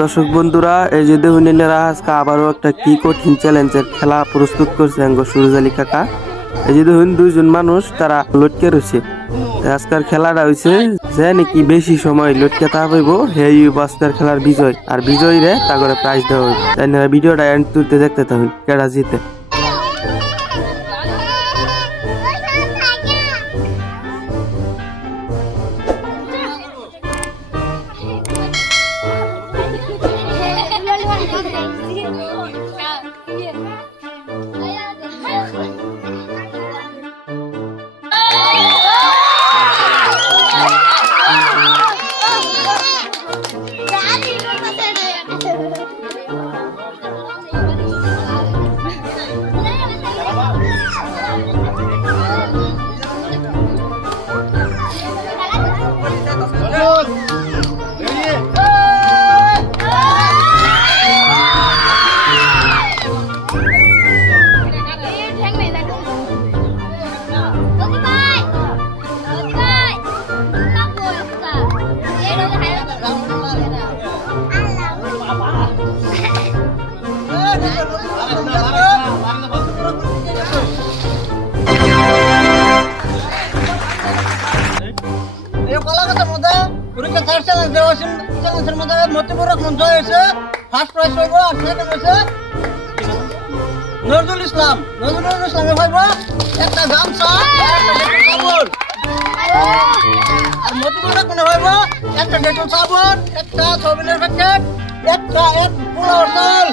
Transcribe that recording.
দর্শক বন্ধুরা, এই যে দেখুন এনারা আজকে আবারও একটা কি কঠিন চ্যালেঞ্জের খেলা প্রস্তুত করছে সুরজ আলী কাকা। এই যে দেখুন দুইজন মানুষ তারা লটকে রয়েছে। আজকের খেলাটা হয়েছে যে নাকি বেশি সময় লটকে তা পাইব হেই আজকের খেলার বিজয়, আর বিজয়ী রে তা করে প্রাইজ দেওয়া হবে। এনারা ভিডিওটা এন্ড তুলতে দেখতে থাকুন কেডা জিতে। ফার্স্ট প্রাইজ পাইব আর সেকেন্ড হইছে নজরুল ইসলাম। নজরুল ইসলামে পাইব একটা গামছা আর একটা সাবুন। আর মতিপুরা কোনে পাইব একটা ডেটল সাবুন, একটা সবিনের প্যাকেট, একটা এক পোলাও চাল।